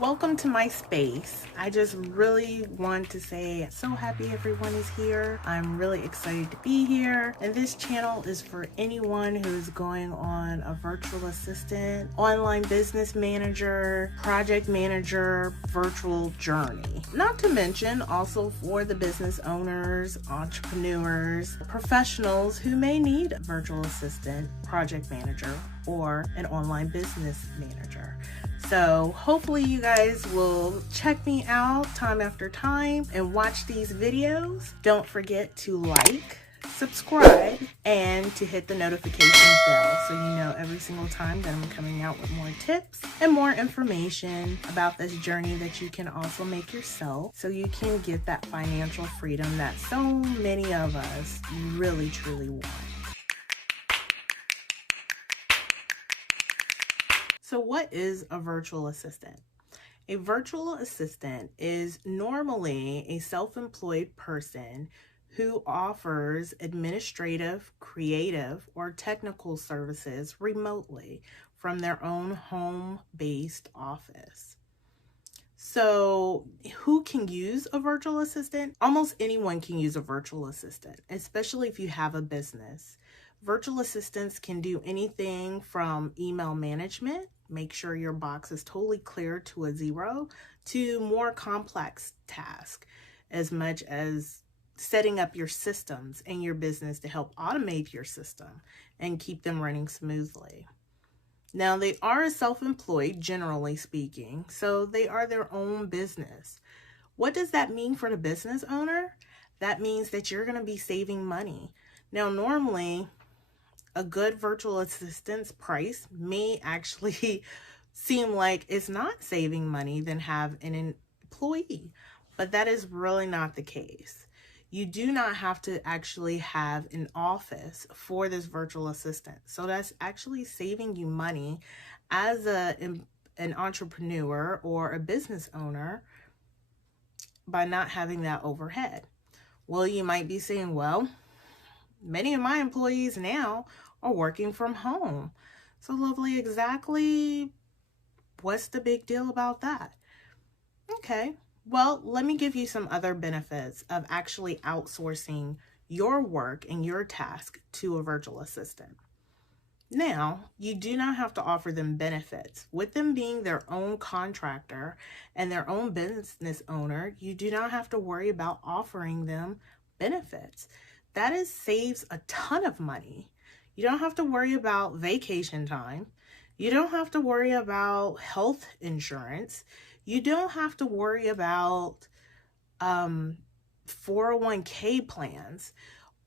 Welcome to my space. I just really want to say so happy everyone is here. I'm really excited to be here. And this channel is for anyone who's going on a virtual assistant, online business manager, project manager, virtual journey. Not to mention also for the business owners, entrepreneurs, professionals who may need a virtual assistant, project manager, or an online business manager. So hopefully you guys will check me out time after time and watch these videos. Don't forget to like, subscribe, and to hit the notification bell so you know every single time that I'm coming out with more tips and more information about this journey that you can also make yourself so you can get that financial freedom that so many of us really truly want. So what is a virtual assistant? A virtual assistant is normally a self-employed person who offers administrative, creative, or technical services remotely from their own home-based office. So who can use a virtual assistant? Almost anyone can use a virtual assistant, especially if you have a business. Virtual assistants can do anything from email management, make sure your box is totally clear to a 0, to more complex tasks, as much as setting up your systems in your business to help automate your system and keep them running smoothly. Now, they are self-employed, generally speaking, so they are their own business. What does that mean for the business owner? That means that you're going to be saving money. Now, normally, a good virtual assistant's price may actually seem like it's not saving money than have an employee, but that is really not the case. You do not have to actually have an office for this virtual assistant. So that's actually saving you money as an entrepreneur or a business owner by not having that overhead. Well, you might be saying, well, many of my employees now are working from home. So lovely, exactly what's the big deal about that? Okay, well, let me give you some other benefits of actually outsourcing your work and your task to a virtual assistant. Now, you do not have to offer them benefits. With them being their own contractor and their own business owner, you do not have to worry about offering them benefits. That saves a ton of money. You don't have to worry about vacation time. You don't have to worry about health insurance. You don't have to worry about 401k plans.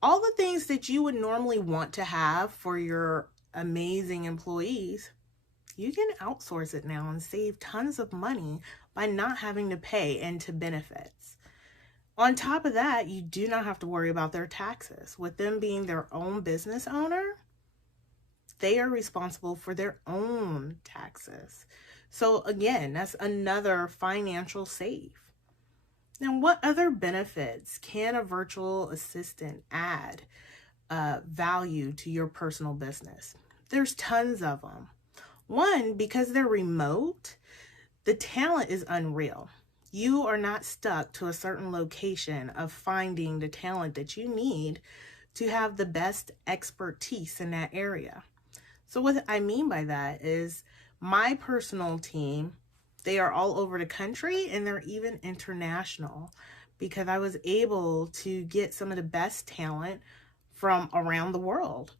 All the things that you would normally want to have for your amazing employees, you can outsource it now and save tons of money by not having to pay into benefits. On top of that, you do not have to worry about their taxes. With them being their own business owner, they are responsible for their own taxes. So again, that's another financial save. Now, what other benefits can a virtual assistant add value to your personal business? There's tons of them. One, because they're remote, the talent is unreal. You are not stuck to a certain location of finding the talent that you need to have the best expertise in that area. So what I mean by that is my personal team, they are all over the country and they're even international because I was able to get some of the best talent from around the world.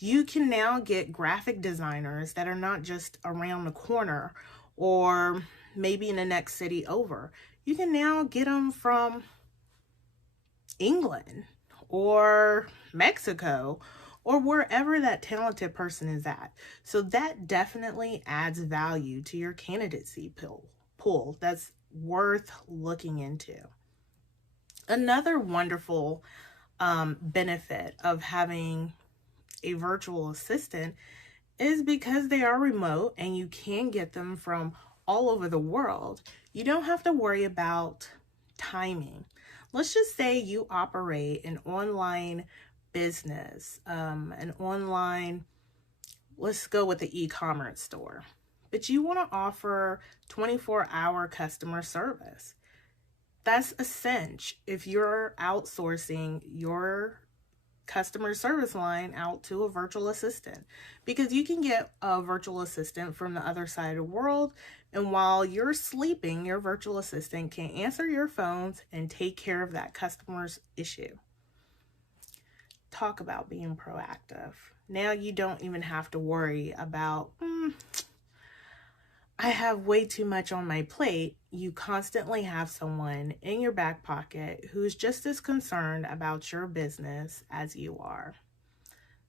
You can now get graphic designers that are not just around the corner or maybe in the next city over. You can now get them from England or Mexico or wherever that talented person is at. So that definitely adds value to your candidacy pool. That's worth looking into. Another wonderful benefit of having a virtual assistant is because they are remote and you can get them from all over the world. You don't have to worry about timing. Let's just say you operate an online business, let's go with the e-commerce store. but you want to offer 24-hour customer service. That's a cinch if you're outsourcing your customer service line out to a virtual assistant, because you can get a virtual assistant from the other side of the world, and while you're sleeping, your virtual assistant can answer your phones and take care of that customer's issue. Talk about being proactive. Now you don't even have to worry about, I have way too much on my plate. You constantly have someone in your back pocket who's just as concerned about your business as you are.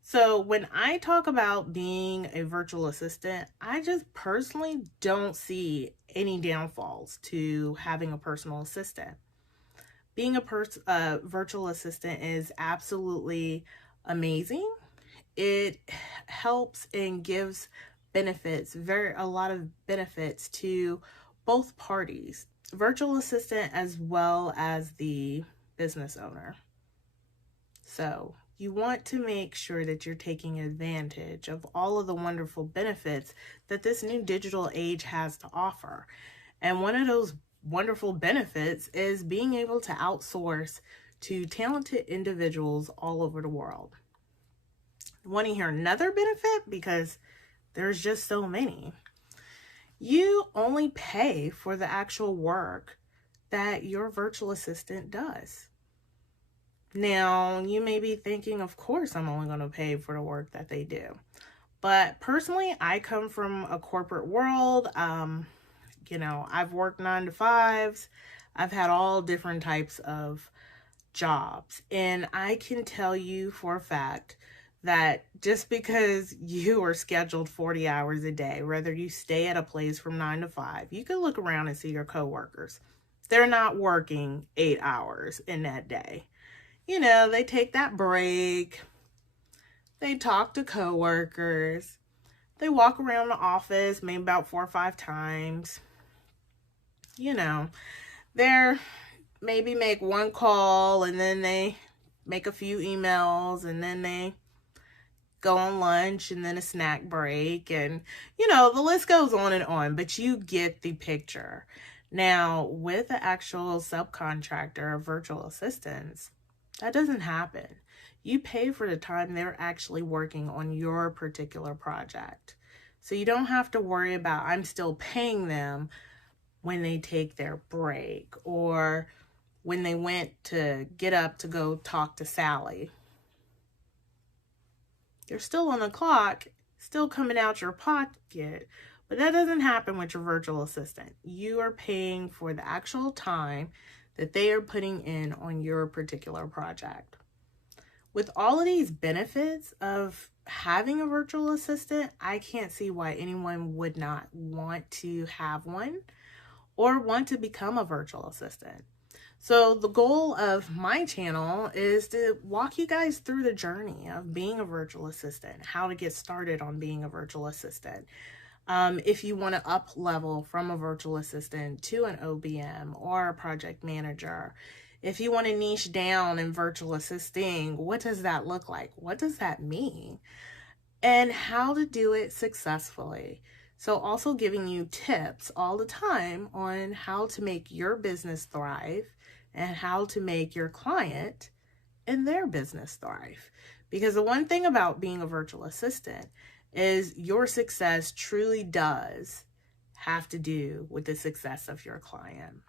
So when I talk about being a virtual assistant, I just personally don't see any downfalls to having a personal assistant. Being a virtual assistant is absolutely amazing. It helps and gives benefits, a lot of benefits to both parties, virtual assistant as well as the business owner. So you want to make sure that you're taking advantage of all of the wonderful benefits that this new digital age has to offer. And one of those wonderful benefits is being able to outsource to talented individuals all over the world. Want to hear another benefit? Because there's just so many. You only pay for the actual work that your virtual assistant does. Now, you may be thinking, of course, I'm only going to pay for the work that they do. But personally, I come from a corporate world. I've worked 9 to 5s. I've had all different types of jobs. And I can tell you for a fact that just because you are scheduled 40 hours a day, whether you stay at a place from 9 to 5, you can look around and see your coworkers. They're not working 8 hours in that day. They take that break. They talk to coworkers. They walk around the office maybe about 4 or 5 times. They're maybe make one call, and then they make a few emails, and then they go on lunch, and then a snack break, and the list goes on and on, but you get the picture. Now, with the actual subcontractor or virtual assistants, that doesn't happen. You pay for the time they're actually working on your particular project. So you don't have to worry about, I'm still paying them when they take their break, or when they went to get up to go talk to Sally. You're still on the clock, still coming out your pocket, but that doesn't happen with your virtual assistant. You are paying for the actual time that they are putting in on your particular project. With all of these benefits of having a virtual assistant, I can't see why anyone would not want to have one or want to become a virtual assistant. So the goal of my channel is to walk you guys through the journey of being a virtual assistant, how to get started on being a virtual assistant. If you want to up level from a virtual assistant to an OBM or a project manager, if you want to niche down in virtual assisting, what does that look like? What does that mean? And how to do it successfully. So also giving you tips all the time on how to make your business thrive and how to make your client and their business thrive. Because the one thing about being a virtual assistant is your success truly does have to do with the success of your client.